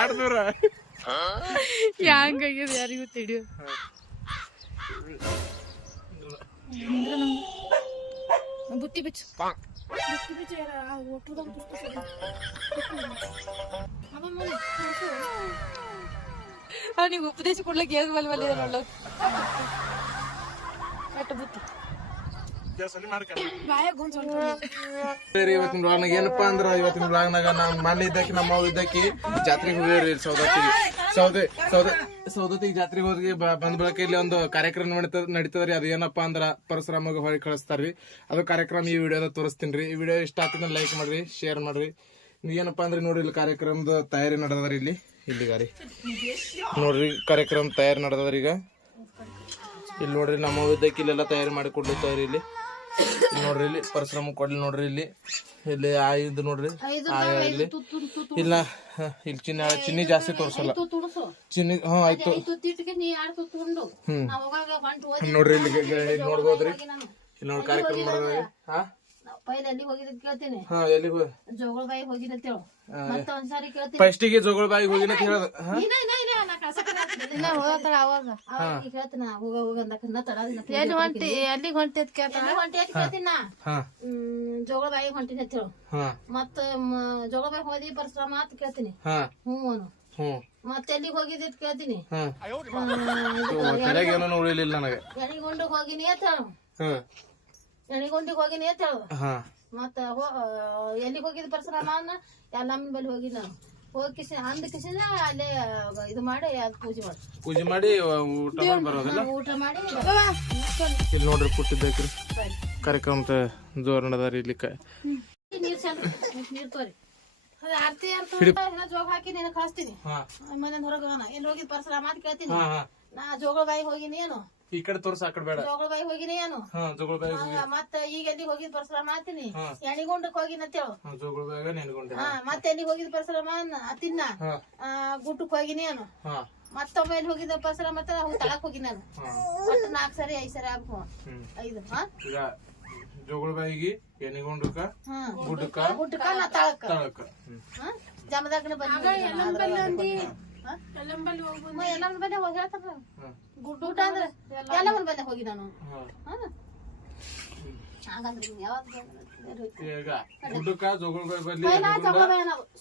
ಆಡ್ದವ್ರ ಹೆಂಗಾಗ್ಯದ ಯಾರಿಗೂ ತಿಳಿಯೋ ಬುತ್ತಿ ಬಿಚ್ಚು ಬುತ್ತಿ ಬಿಚ್ಚು ನೀವು ಉಪದೇಶ ಕೊಡ್ಲಿಕ್ಕೆ ಹೇಗೆ ಬಲ್ ಬಲ್ಲಿ ಕಟ್ಟು ಬುತ್ತಿ ಇವತ್ತಿನ ಬ್ಲಾಗ್ನಾಗ ಏನಪ್ಪಾ ಅಂದ್ರ ಇವತ್ತಿನ ಬ್ಲಾಗ್ನಾಗ ನಾವ್ ಮನೆ ಇದ್ದಕ್ಕೆ ನಮ್ಮ ಅವ್ ಇದ್ದಕ್ಕೆ ಜಾತ್ರೆಗೆ ಹೋಗ್ರಿ ಸೌದತ್ತಿಗೆ ಜಾತ್ರೆಗೆ ಹೋಗಿ ಬಂದ್ ಬಳಕ ಇಲ್ಲಿ ಒಂದು ಕಾರ್ಯಕ್ರಮ ನಡೀತದ್ರಿ. ಅದು ಏನಪ್ಪಾ ಅಂದ್ರ ಪರಶುರಾಮಗೆ ಹೊಳಿ ಕಳಿಸ್ತಾರ್ರಿ. ಅದು ಕಾರ್ಯಕ್ರಮ ಈ ವಿಡಿಯೋದಾಗ ತೋರಿಸ್ತೀನಿ. ಈ ವಿಡಿಯೋ ಇಷ್ಟ ಆಗ್ತದ ಲೈಕ್ ಮಾಡ್ರಿ, ಶೇರ್ ಮಾಡ್ರಿ. ಏನಪ್ಪಾ ಅಂದ್ರೆ ನೋಡ್ರಿ ಇಲ್ಲಿ ಕಾರ್ಯಕ್ರಮದ ತಯಾರಿ ನಡೆದದ್ರಿ. ಇಲ್ಲಿಗಾರಿ ನೋಡ್ರಿ ಕಾರ್ಯಕ್ರಮ ತಯಾರಿ ನಡೆದದ್ರಿ. ಈಗ ಇಲ್ಲಿ ನೋಡ್ರಿ ನಮ್ಮ ಇದ್ದಕ್ಕೆ ಇಲ್ಲೆಲ್ಲ ತಯಾರಿ ಮಾಡಿ ಕೊಡ್ಲಿರ್ತಾವ್ರಿ. ಇಲ್ಲಿ ನೋಡ್ರಿ ಇಲ್ಲಿ ಪರಶುರಾಮ ಕೊಡ್ಲಿ ನೋಡ್ರಿ. ಇಲ್ಲಿ ಆಯ್ದು ನೋಡ್ರಿ ಇಲ್ಲಿ ಇಲ್ಲ ಇಲ್ಲಿ ಚಿನ್ನಿ ಜಾಸ್ತಿ ತೋರ್ಸಲ್ಲ. ಚಿನ್ನಿ ಆಯ್ತು ನೋಡ್ರಿ ಇಲ್ಲಿ ನೋಡ್ಬೋದ್ರಿ. ಇಲ್ಲಿ ನೋಡಿ ಕಾರ್ಯಕ್ರಮ ಮಾಡಿದ್ರಿ. ಫಸ್ಟಿಗೆ ಜೋಗಳಬಾಯಿ ಹೋಗಿನ ಹೇಳದ ಜೋಗಳಬಾಯಿ ಹೊಂಟಿನ ಮತ್ತ ಜೋಗಳಬಾಯಿ ಹೋದಿ ಪರಶುರಾಮ ಅಂತ ಕೇಳ್ತೀನಿ. ಮತ್ತೆ ಎಲ್ಲಿಗೆ ಹೋಗಿದ್ದ ಕೇಳ್ತೀನಿ. ಎಣಿಗೊಂಡು ಹೋಗಿನಿ ಅಂತ ಎಣಿಗೊಂಡಿಗೆ ಹೋಗಿನಿ ಅಂತ ಹೇಳು. ಮತ್ತ ಎಲ್ಲಿಗೆ ಹೋಗಿದ್ ಪರಶುರಾಮ ಅನ್ನ ಎಲ್ಲಮ್ಮನ ಬಳಿ ಹೋಗಿ ನಾನು ಹೋಗಿ ಅಂದ ಕಿಸಿನ ಅಲ್ಲೇ ಇದು ಮಾಡಿ ಪೂಜೆ ಮಾಡಿ ಊಟ ಮಾಡಿ ಇಲ್ಲಿ ನೋಡ್ರಿ ಕೊಟ್ಟಿದ್ದಕ್ರಿ ಕಾರ್ಯಕ್ರಮ ಜೋರ್ ನಡೆದಾರಿ. ಇಲ್ಲಿ ನೀರ್ ತೋರಿ ಆರ್ತಿ ಜೋಗ ಹಾಕಿ ನೀನು ಕಳಿಸ್ತೀನಿ. ಮನೆ ಹೊರಗ ಎಲ್ಲಿ ಹೋಗಿದ್ ಪರಶುರಾಮ ಅಂತ ಕೇಳ್ತೀನಿ. ನಾ ಜೋಗಳಬಾಯಿ ಹೋಗಿನಿ ಏನು ಈ ಕಡೆ ತೋರ್ಸ ಆ ಕಡೆ ಬೇಡ. ಜೋಗಳಬಾಯಿ ಹೋಗಿನಿ ಏನು ಮತ್ತ ಈಗ ಎಲ್ಲಿಗೆ ಹೋಗಿದ್ ಪರಶುರಾಮ ಅಂತೀನಿ. ಎಣಿಗೊಂಡಕ್ ಹೋಗಿನ ಅಂತೇಳು. ಮತ್ತೆ ಎಲ್ಲಿಗೆ ಹೋಗಿದ್ ಪರಶುರಾಮ ತಿನ್ನ ಗುಡ್ಡಕ್ ಹೋಗಿನಿ ಏನು. ಮತ್ತೊಮ್ಮೆ ಎಲ್ಲಿ ಹೋಗಿದ್ದ ಪರಶುರಾಮ ಅಂತ ತಳಕ್ ಹೋಗಿ ನಾನು. ಒಟ್ಟು 4 ಸರಿ 5 ಸರಿ ಆಗ್ಬೇಕು. 5 ಜೋಗಳಬಾಯಿಗೆ ಎಣಿಗೊಂಡಕ ಗುಡ್ಡಕ್ಕ ನಾ ತಳಕ್ ಜಮದಾಗನ ಬಂದ ಎಲ್ಲಮ್ಮನ ಬಲ್ಲೆ ಹೋಗಿ ಹೇಳ್ತಾರ. ಗುಡ್ಡ ಅಂದ್ರೆ ಎಲ್ಲಮ್ಮನ ಬಲ್ಲೆ ಹೋಗಿ ನಾನು.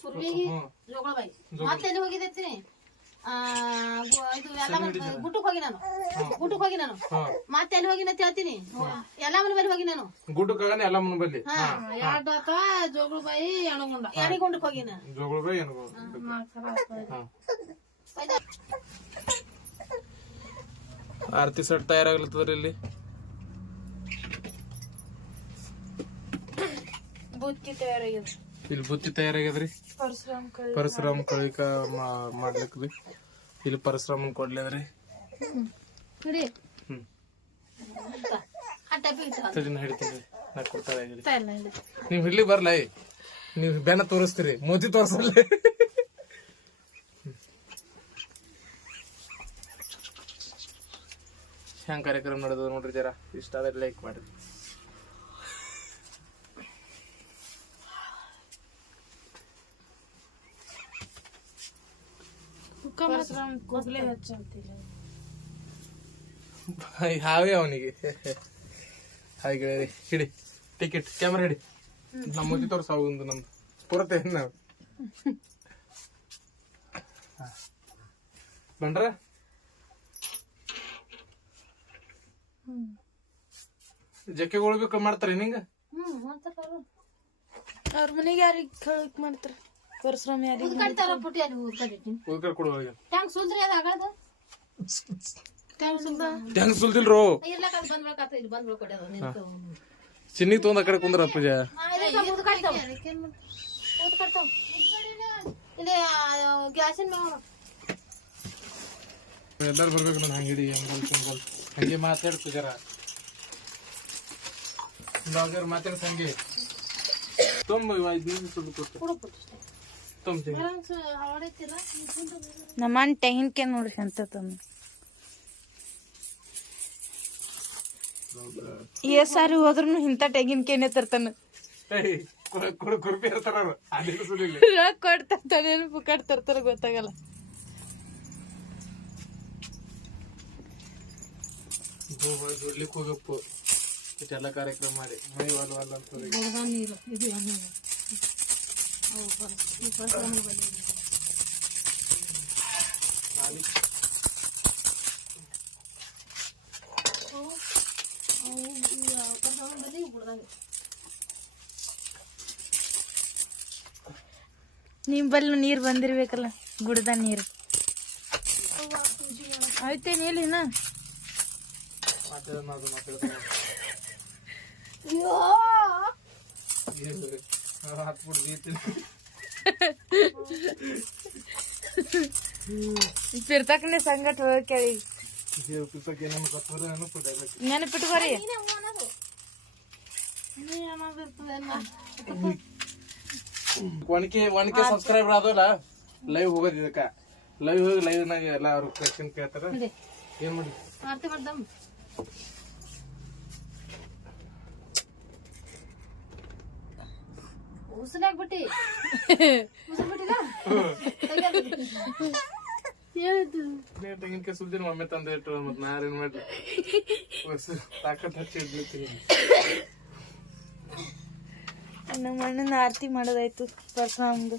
ಸುರ್ವಿಗಿ ಜೋಗಳಬಾಯಿ ಮತ್ತೆ ಎಲ್ಲಿ ಹೋಗಿದ್ದೀನಿ. ಇದು ಗುಡ್ಡಕ್ ಹೋಗಿ ನಾನು. ಗುಡ್ಡಕ್ ಹೋಗಿ ನಾನು ಮತ್ತೆ ಎಲ್ಲಿ ಹೋಗಿನ ಹೇಳ್ತೀನಿ. ಎಲ್ಲಮ್ಮನ ಬಲ್ಲಿ ಹೋಗಿ ನಾನು. ಗುಡ್ಡಕ್ಕ ಎಲ್ಲಮ್ಮನ ಬಲ್ಲಿ ಜೋಗಳಬಾಯಿ ಎಣಿಗೊಂಡಕ್ ಹೋಗಿ ನಾನು. ಜೋಗಳಬಾಯಿ ಆರತಿ ಸೆಟ್ ತಯಾರಾಗ್ಲತ್ತದ್ರಿ. ಇಲ್ಲಿ ಬುತ್ತಿ ತಯಾರಾಗ್ಯದ್ರಿ. ಪರಶುರಾಮ್ ಕಳಿಕ ಮಾಡ್ಲಿಕ್ರಿ. ಇಲ್ಲಿ ಪರಶುರಾಮನ್ ಕೊಡ್ಲಿದ್ರಿ. ಹಿಡಿತೀನಿ ನಾ ಕೊಡ್ತಾ ನೀವ್ ಹಿಡ್ಲಿ ಬರ್ಲ. ನೀವ್ ಬೆನ್ನ ತೋರಿಸ್ತೀರಿ, ಮೋತಿ ತೋರ್ಸಲ್ಲ. ಹೆಂಗ್ ಕಾರ್ಯಕ್ರಮ ನಡೆದ ನೋಡ್ರಿ. ಜರ ಇಷ್ಟ ಆದ್ರೆ ಲೈಕ್ ಮಾಡ್ರಿ. ಹಾವೇ ಅವನಿಗೆ ಹಾಗೆ ಹಿಡಿ ಟಿಕೆಟ್ ಕ್ಯಾಮ್ರಾ ಹಿಡಿ. ನಮ್ಮ ಮುದಿ ತೋರ್ಸ ಒಂದು ನಮ್ದು ಪೂರತೆ ನಾವು ಬಂಡ್ರ ಜಕ್ಕೆಗಳು ಮಾಡ್ತಾರೆ ನಿಂಗ. ಅವ್ರ ಮನೆಗೆ ಯಾರಿಗೆ ಮಾಡ್ತಾರ ಪರಶುರಾಮ ಯಾರಿಗೆ ಟ್ಯಾಂಕ್ ಸುಲ್ದಿಲ್ರು. ಚಿನ್ನಿಗೆ ತೊಗೊಂಡ್ ಆ ಕಡೆ ಕುಂದ್ರ ಪೂಜ. ಎಲ್ಲಾರು ಬರ್ಬೇಕು ನಾನು ಹಂಗಿಡಿ ಹಂಗೆ ಮಾತಾಡ್ ಪೂಜಾರ. ಬ್ಲಾಗರ್ ಮಾತಾಡ ಹಂಗೆ ನಮ್ಮನ್ ತೆಂಗಿನಕಾಯಿ ನೋಡ್ರಿ ಅಂತ ತಂದು ಸಾರಿ ಹೋದ್ರು ಇಂಥ ತೆಂಗಿನಕಾಯಿನೇ ತರ್ತಾನ. ಕುರುಪಿ ಇರ್ತಾರ ಅವ್ರು ಅಲ್ಲಿ ಸುಲಿಲ್ಲ ರೊಕ್ಕ ಕೊಡ್ತಾರ ನೆನಪು ಕಟ್ತಾರ ಗೊತ್ತಾಗಲ್ಲ. ದುಡ್ಲಿಕ್ಕೆ ಹೋಗಪ್ಪು ಇಷ್ಟೆಲ್ಲ ಕಾರ್ಯಕ್ರಮ ಮಾಡಿ ಮೈ ವಾಲ್ ಅಂತದೆ. ನೀರು ಇದು ಎಣ್ಣೆ ನಿಮ್ ಬಲ್ಲಿ ನೀರ್ ಬಂದಿರ್ಬೇಕಲ್ಲ ಗುಡ್ದ ನೀರು ಆಯ್ತೇನ್ ಎಲ್ಲಿನ ಪಿರ್ತಕನೆ ಸಂಗಟ ಹೋಗಿ ಕೇಳಿ ನೆನಪಿಟ್ಕೋರಿ. ಒಣಕೆ ಸಬ್ಸ್ಕ್ರೈಬರ್ ಆದಲ್ಲ ಲೈವ್ ಹೋಗೋದ್ ಇದಕ್ಕ ಲೈವ್ ಹೋಗಿ ಲೈವ್ ನಾಗ ಎಲ್ಲ ಅವ್ರ ಕ್ವೆಶ್ಚನ್ ಕೇಳ್ತಾರ. ಏನ್ ಮಾಡಿ ಆರತಿ ಮಾಡ್ದಮ್ ಉಸಿರಾಗ್ಬಿಟ್ಟಿ ಉಸಿರ್ಬಿಟ್ಟಿಲ್ಲ ತೆಂಗಿನಕಾಯಿ ಸುಲ್ದಿನ ಒಮ್ಮೆ ತಂದೆ ಇಟ್ಟು ಮತ್ ನಾರೇನ್ ಮಾಡ್ಲಿ ತಾಕತ್ ಹಚ್ಚಿ ಇಡ್ಲಿತ್ತೀನಿ. ನಮ್ಮ ಅಣ್ಣನ ಆರತಿ ಮಾಡೋದಾಯ್ತು ಪರಶುರಾಮಂದು.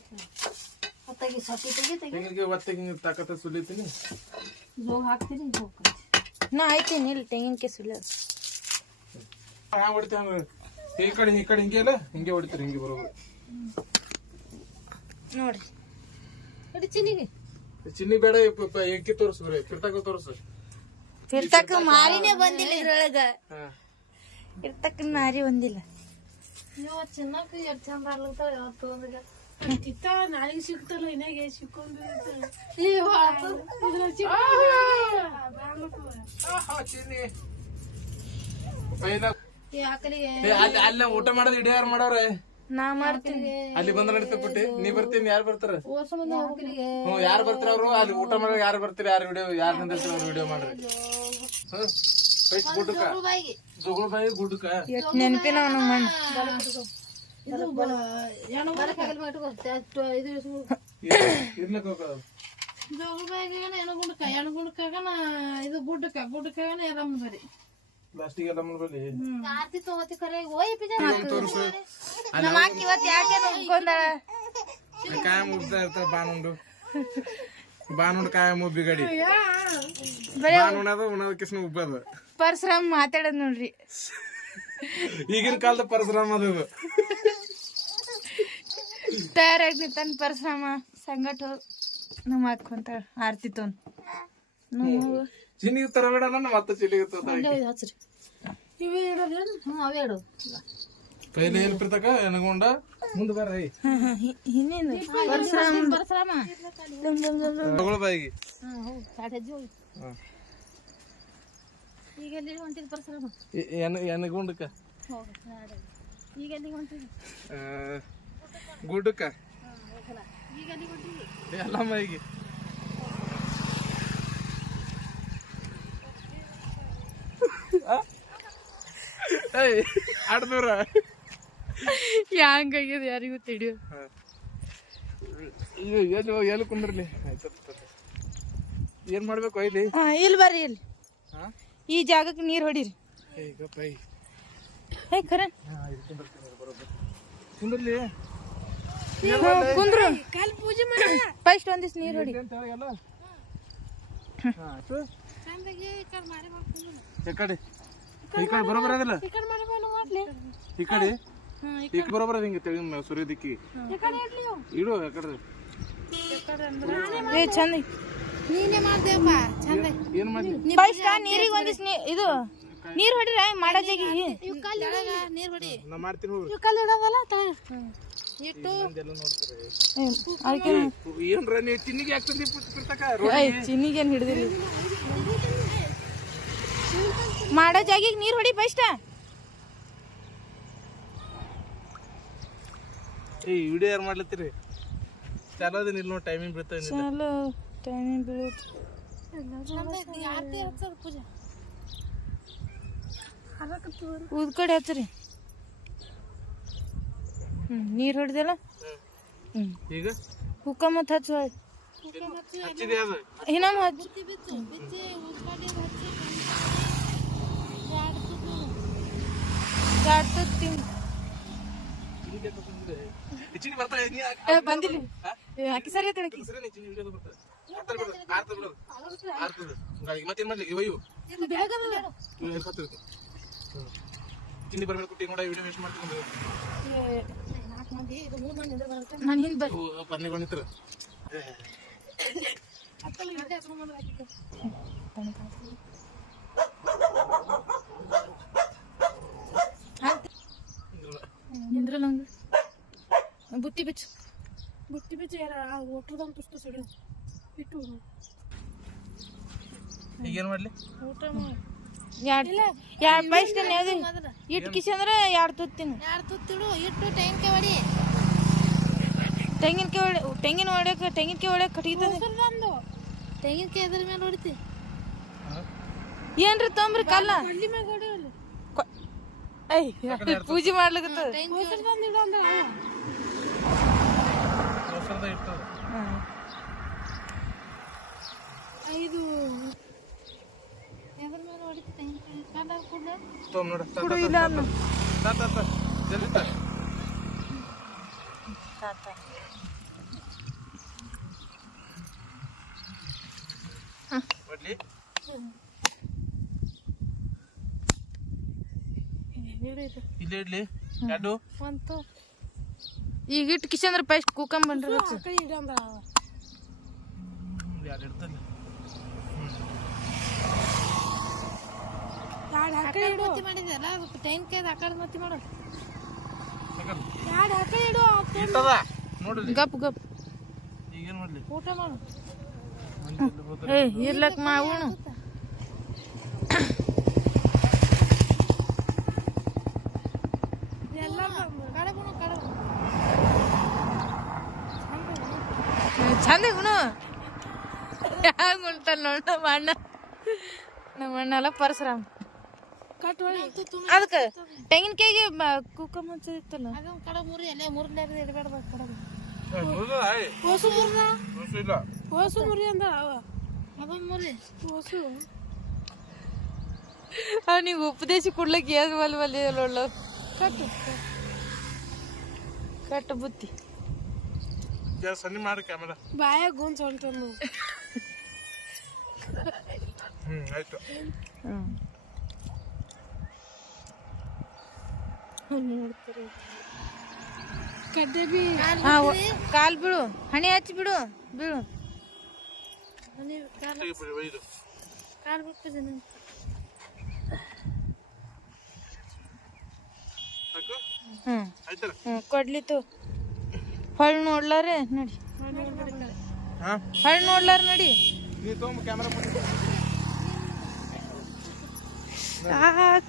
ತೆಂಗಿನಕಾಯಿ ಒತ್ತಿಗೆ ತಾಕತ್ ಸುಲಿತೀನಿ ಜೋಗ್ ಹಾಕ್ತೀನಿ ನಾ ಆಯ್ತೇನಿ ಇಲ್ಲಿ ತೆಂಗಿನಕಾಯಿ ಸುಳ್ಳ ಹ್ಯಾಂಗ ಹೊಡಿತೀವಿ ಈ ಕಡೆ ಹಿಂಗೆ ಅಲ್ಲ ಹಿಂಗೆ ಹೊಡಿತೀರಿ ಹಿಂಗೆ ಬರೋದು ನೋಡ್ರಿ. ನೋಡಿ ಚಿನ್ನಿಗೆ ಚಿನ್ನಿ ಬೇಡ ಎಂಕಿ ತೋರ್ಸು ಬರೀ ಪಿರ್ತಕ ತೋರ್ಸು. ಪಿರ್ತಕ ಮಾರಿನೇ ಬಂದಿಲ್ಲ ಇದ್ರೊಳಗ ಇರ್ತಕ್ಕ ಮಾರಿ ಬಂದಿಲ್ಲ. ನೀವು ಚಿನ್ನಕ್ಕೆ ಎಷ್ಟು ಚಂದ ಆಗ್ಲತ್ತಾವ ಯಾವತ್ತು ಒಂದಿಗ ಇತ್ತ ನಾಳೆಗೆ ಸಿಗ್ತಲ್ಲ ಇನ್ನಾಗೆ ಸಿಕ್ಕೊಂಡು ಅಲ್ಲ ಊಟ ಮಾಡೋದು ಇಡೀ ಯಾರು ಮಾಡವ್ರೆ ನಾ ಮಾಡ್ತೀನಿ. ಅಲ್ಲಿ ಬಂದ್ರ ನಡೀತ ಪುಟ್ಟಿ ನೀ ಬರ್ತೀನಿ ಯಾರು ಬರ್ತಾರ ಯಾರು ಬರ್ತಾರ ಅವ್ರು ಅಲ್ಲಿ ಊಟ ಮಾಡೋ ಯಾರು ಬರ್ತೀರಿ ಯಾರು ವಿಡಿಯೋ ಯಾರು ನಿಂದಿರ್ತಾರ ಅವ್ರು ವಿಡಿಯೋ ಮಾಡ್ರಿ. ಗುಡ್ಡಕ್ಕ ಜೋಗಳ ಬಾಯಿ ಗುಡ್ಡಕ್ಕ ನೆನಪಿನ ನಮ್ಮ ಅಣ್ಣ ಇರ್ಲಕ್ ಹೋಗೋದು ಎಣಗುಂಡಕಾಗನ ಇದು ಗುಡ್ಡಕ್ಕಾಗನ ಎದಮ್ಮ ಬರಿ ಲಾಸ್ಟಿಗೆ ಎಲ್ಲ ಮಾಡ್ಬಲ್ಲಿ ಆರ್ತಿ ತಗೋತಿ ಕರೆ ಓಯ್ ತೋರ್ಸು ನಮ್ಮ ಅಕ್ಕ ಇವತ್ತು ಯಾಕೆ ನುಗ್ಕೊಂಡಾಳ ಕಾಯಂ ಉಬ್ತಾ ಇರ್ತಾರ ಬಾನುಂಡು ಕಾಯಂ ಉಬ್ಬಿ ಗಡಿ ಬಾನ್ ಉಣದು ಉಣದಕ್ಕಿಸ್ನ ಉಬ್ಬದು. ಪರಶುರಾಮ್ ಮಾತಾಡೋದ್ ನೋಡ್ರಿ ಈಗಿನ ಕಾಲದ ಪರಶುರಾಮ ಅದು ತಯಾರಾಗಿ ನಿಂತಾನ ಪರಶುರಾಮ ಸಂಗಟ ನಮ್ಮ ಹಾಕೊಂತ ಆರ್ತಿ ತೊಂದ್ ಚಿನ್ನಿಗೆ ತರಬೇಡ ಮತ್ತೆ ಚಿಲ್ಲಿಗೆ ಹಚ್ರಿ ಇವೇ ಇಡೋದೇನು ಅವೇ ಇಡೋದು ಪೈಲೆ ಏನ್ ಪಿರ್ತಕ ಎನಗೊಂಡ ಮುಂದೆ ಬರ ಇನ್ನೇನು ಪರಶುರಾಮ ಪರಶುರಾಮ ತಗೊಳ ಬಾಯಿಗೆ ಈಗ ಎಲ್ಲಿ ಹೊಂಟಿದ್ ಪರಶುರಾಮ ಎನಗೊಂಡಕ್ಕ ಈಗ ಎಲ್ಲಿ ಹೊಂಟಿದ್ ಗುಡ್ಡಕ್ಕ ಈಗ ಎಲ್ಲಿ ಹೊಂಟಿದ್ವಿ ಎಲ್ಲ ಮೈಗೆ ಆಡ್ದೂರ ಹ್ಯಾಂಗಾಗ್ಯದ ಯಾರಿಗೂ ತಿಳಿಯೋ. ಎಲ್ಲಿ ಕುಂದ್ರಲಿ ಏನ್ ಮಾಡ್ಬೇಕು ಇಲ್ಲಿ ಇಲ್ಲಿ ಬರ್ರಿ ಇಲ್ಲಿ ಈ ಜಾಗಕ್ಕೆ ನೀರ್ ಹೊಡೀರಿ ಖರೆ ಕುಂದ್ರಲಿ ಕುಂದ್ರು ಫಸ್ಟ್ ಒಂದಿವ್ಸ ನೀರ್ ಹೊಡಿ. ಕಡೆ ಈ ಕಡೆ ಬರೋಬರ ಅದಲ್ಲ ಈ ಕಡೆ ಈಗ ಬರೋಬರ ಹಿಂಗೆ ತೆಗಿ ಸೂರ್ಯ ದಿಕ್ಕಿ ಇಡು ಯಾಕಡ್ರಿ ಚಂದ ನೀನೇ ಮಾಡ್ದೇವಪ್ಪ ಚಂದ ಏನ್ ಮಾಡಿ ಫಸ್ಟ್ ನೀರಿಗೆ ಒಂದಿವ್ಸ ಇದು ನೀರ್ ಹೊಡಿರ ಮಾಡೋ ಜಾಗಿ ನೀರ್ ಹೊಡಿ ನಾ ಮಾಡ್ತೀನಿ ಹೋಗ್ರಿ ಕಲ್ಲು ಇಡೋದಲ್ಲ ಇಟ್ಟು ಏನ್ರ ನೀವು ಚಿನ್ನಿಗೆ ಆಗ್ತದೆ ಚಿನ್ನಿಗೇನ್ ಹಿಡ್ದಿರಿ ಮಾಡೋ ಜಾಗಿಗೆ ನೀರ್ ಹೊಡಿ ಫಸ್ಟ್. ವಿಡಿಯೋ ಯಾರು ಮಾಡ್ಲತ್ತೀರಿ ಚಾಲೋದಿನ ಇಲ್ಲ ನೋಡಿ ಟೈಮಿಂಗ್ ಬೀಳ್ತಾವ ಚಲೋ ಟೈಮಿಂಗ್ ಬೀಳುತ್ತೆ ಪೂಜೆ ಊದ್ ಕಡೆ ಹಚ್ಚ್ರಿ ನೀರ್ ಹೊಡೆದಲ್ಲ ಈಗ ಹುಕ್ಕ ಮತ್ ಹಚ್ಚ ಹಚ್ಚಿದೆ ಅದು ಇನ್ನೊಮ್ಮೆ ಹಚ್ಚ ಬಂದಿಲ್ಲ ಅಕ್ಕಿ ಸರಿ ಮತ್ತೇನ್ ಮಾಡ್ಲಿ ಇವು ಚಿನ್ನಿ ಬರ್ಬೇಕು ಕುಟ್ಟಿ ಕೂಡ ವಿಡಿಯೋ ವೇಸ್ಟ್ ಮಾಡ್ಕೊಂಡು ನಾನು ಹಿಂದೆ ಬರ್ ಪನ್ನಿಗಳು ನಿಂತರು ನಿಂದ್ರಲ್ಲ ಬುತ್ತಿ ಬಿಚ್ಚು ಈಗೇನ್ ಮಾಡ್ಲಿ ಎರಡು ಪೈಸ್ ಯಾವ್ದು ಇಟ್ಟು ಕಿಸಿ ಅಂದ್ರೆ ಎರಡು ತುತ್ತಿನ ಇಟ್ಟು ಟೈಮ್ಗೆ ಹೊಡಿ ತೆಂಗಿನ ಹೊಡ್ಯಕ್ ಕಟ್ಟಿಗೆ ತೆಂಗಿನಕಾಯಿ ಅದ್ರ ಮೇಲೆ ಹೊಡಿತಿ ಏನ್ರಿ ತೊಂಬ್ರಿ ಕಲ್ಲ ಪೂಜೆ ಮಾಡ್ಲಿಕತ್ತ ಇದು ಎದ್ರ ಮೇಲೆ ಹೊಡಿತಿ ತೆಂಗಿನಕಾಯಿ ಕಾಲ ಕೂಡಲೇ ತೊಗೊಂಡ್ ನೋಡ ಜಲ್ದಿ ಮಾಡ್ಲಿ ಇಲ್ಲೇ ಇಡ್ಲಿ ಎರಡು ಒಂದು ಈಗ ಇಟ್ಟು ಕಿಸಿ ಅಂದ್ರೆ ಪೈಸ್ಟ್ ಕೂಕಂಬಂಡ್ರಿ ಎರಡು ಇಡ್ತಾನೆ ಮತ್ತಿ ಮಾಡಿದ್ಯಲ್ಲ ಅದಕ್ಕೆ ತೆಂಗಿನಕಾಯಿ ಆಕಾರ ಮತ್ತಿ ಮಾಡು ನೋಡ್ರಿ ಗಪ್ ಈಗೇನ್ ಮಾಡ್ಲಿ ಊಟ ಮಾಡು ಇರ್ಲಕ್ ಮಾವಣ ಎಲ್ಲ ಕಡೆ ಚಂದ ಗುಣ ಹ್ಯಾಂಗ ಉಂಟಲ್ಲ ನೋಡ ನಮ್ಮ ಅಣ್ಣ ಎಲ್ಲ ಪರಶುರಾಮ್ ಅದಕ್ಕೆ ತೆಂಗಿನಕಾಯಿಗೆ ಕುಕ್ಕಮ್ ಹಚ್ಚದಿತ್ತಲ್ಲ ಕಡೆ ಮುರಿ ಅಲ್ಲೇ ಮುರ್ಲಾರ ಇಡಬೇಡ ಕಡೆ ಹೋಸು ಮುರಿ ಅಂದ ಅವ ಮುರಿ ಹೋಸು ನೀವು ಉಪದೇಶ ಕೊಡ್ಲಕ್ಕೆ ಏನ್ ಒಳ್ಳೆ ಕಟ್ಟು ಬುತ್ತಿ ಸನ್ನಿ ಮಾಡಿ ಕ್ಯಾಮೆರಾ ಬಾಯ ಗೋನ್ಸ್ ಹೊಂಟ ಆಯ್ತು ಕಡ್ಡೆ ಬಿ ಕಾಲ್ ಬಿಡು ಹಣಿ ಹಚ್ಚಿ ಬಿಡು ಕಾಲ್ ಬಿಡ್ತದೆ ಕೊಡ್ಲಿತ್ತು ಹೊಳ್ ನೋಡ್ಲಾರೆ ನೋಡಿ ಹೊಳ್ ನೋಡ್ಲಾರ ನೋಡಿ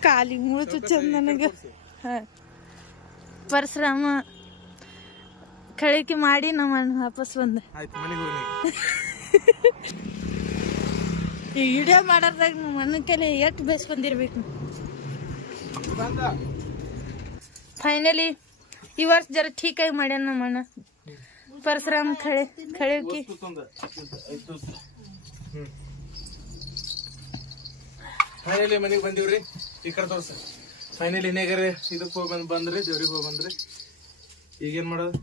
ಕಾಲಿಗೆ ಮುಳುಚು ಚಂದ ನನಗೆ ಪರಶುರಾಮ ಕಳಿಕೆ ಮಾಡಿ ನಮ್ಮ ಅಣ್ಣ ವಾಪಸ್ ಬಂದ ಈ ವಿಡಿಯೋ ಮಾಡಾರ್ದಾಗ ನಮ್ಮ ಅಣ್ಣ ಕೈಲಿ ಎಷ್ಟು ಬೇಸ್ಕೊಂಡಿರ್ಬೇಕು ಫೈನಲಿ ಈ ವರ್ಷ ಜರ ಠೀಕಾಗಿ ಮಾಡ್ಯಾನ ನಮ್ಮ ಅಣ್ಣ ಪರಶುರಾಮ್ ಕಳಿಕೆ ಫೈನಲಿ ಮನೆಗೆ ಬಂದಿವ್ರಿ ಈ ಕಡೆ ತೋರ್ಸ ಫೈನಲಿ ಇನ್ನೇಗಾರೆ ಇದಕ್ಕೆ ಹೋಗಿ ಬಂದ್ರಿ ದೇವ್ರಿಗೆ ಹೋಗಿ ಬಂದ್ರಿ ಈಗೇನ್ ಮಾಡೋದು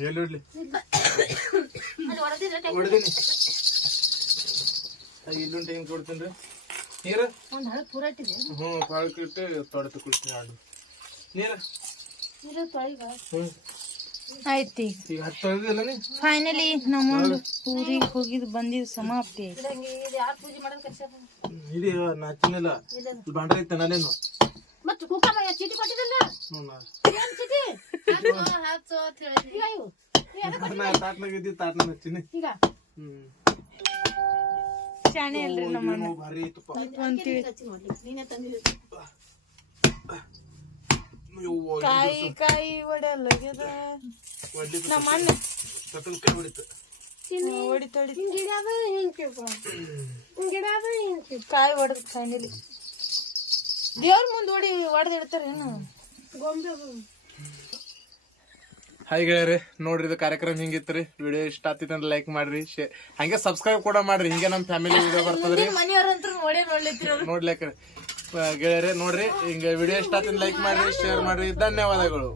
ಎಲ್ಲಿ ಇಡ್ಲಿ ಹೊಡೆದೀನಿ ಇಲ್ಲೊಂದು ಟೈಮ್ ಕೊಡ್ತೀನಿ ನೀರು ಪಾಳಕ್ಕಿಟ್ಟು ತೊಡೆತ ಕುಡ್ತೀನಿ ಆಡು ನೀರು ಆಯ್ತು ಈಗ ಹತ್ತು ತೊಳೆದಿಲ್ಲ ನೀ ಫೈನಲಿ ನಮ್ಮೊಂದು ಊರಿಗೆ ಹೋಗಿದ್ ಬಂದಿದ್ ಸಮಾಪ್ತಿ ಇಡೀ ನಾಚಿನಿಲ್ಲ ಬಾಂಡ್ರ ಐತೆ ನಾನೇನು ಮತ್ತೆ ಕುಕ್ಕಮ್ಮ ಚೀಟಿ ಕೊಟ್ಟಿದ್ದಲ್ಲ ತಾಟ್ನಾಗ ಇದ್ದಿ ತಾಟ್ನಾಗ ಹಚ್ಚಿನಿ ಈಗ ಶಾಣೆ ಅಲ್ರಿ ನಮ್ಮ ಅಣ್ಣ ಭಾರಿ ತುಪ್ಪ ನೀನೇ ತಂದಿದ್ದೆ ಕಾಯಿ ಒಡೆಯಲ್ಲ ನಮ್ಮ ಅಣ್ಣ ಕೈ ಹೊಡಿತು ಕಾಯಿ ಹೊಡೆದ್ ಫೈನಲಿ ದೇವ್ರ ಮುಂದ್ ಹೊಡೆದಿಡ್ತಾರೇನು? ಹಾಯ್ ಗೆಳೆಯರಿ, ನೋಡ್ರಿ ಇದು ಕಾರ್ಯಕ್ರಮ ಹಿಂಗಿತ್ರಿ. ವಿಡಿಯೋ ಇಷ್ಟ ಆತಿತ್ತಂದ್ರೆ ಲೈಕ್ ಮಾಡ್ರಿ, ಹಂಗೆ ಸಬ್ಸ್ಕ್ರೈಬ್ ಕೂಡ ಮಾಡ್ರಿ. ಹಿಂಗೆ ನಮ್ ಫ್ಯಾಮಿಲಿ ವಿಡಿಯೋ ಬರ್ತದ್ರಿ ಮನೆಯವ್ರಂತೂ ನೋಡ್ಲಿಕ್ಕೆ ಗೆಳೆಯರಿ. ನೋಡ್ರಿ ಹಿಂಗ ವಿಡಿಯೋ ಇಷ್ಟ ಆತಿಂದ ಲೈಕ್ ಮಾಡ್ರಿ, ಶೇರ್ ಮಾಡ್ರಿ. ಧನ್ಯವಾದಗಳು.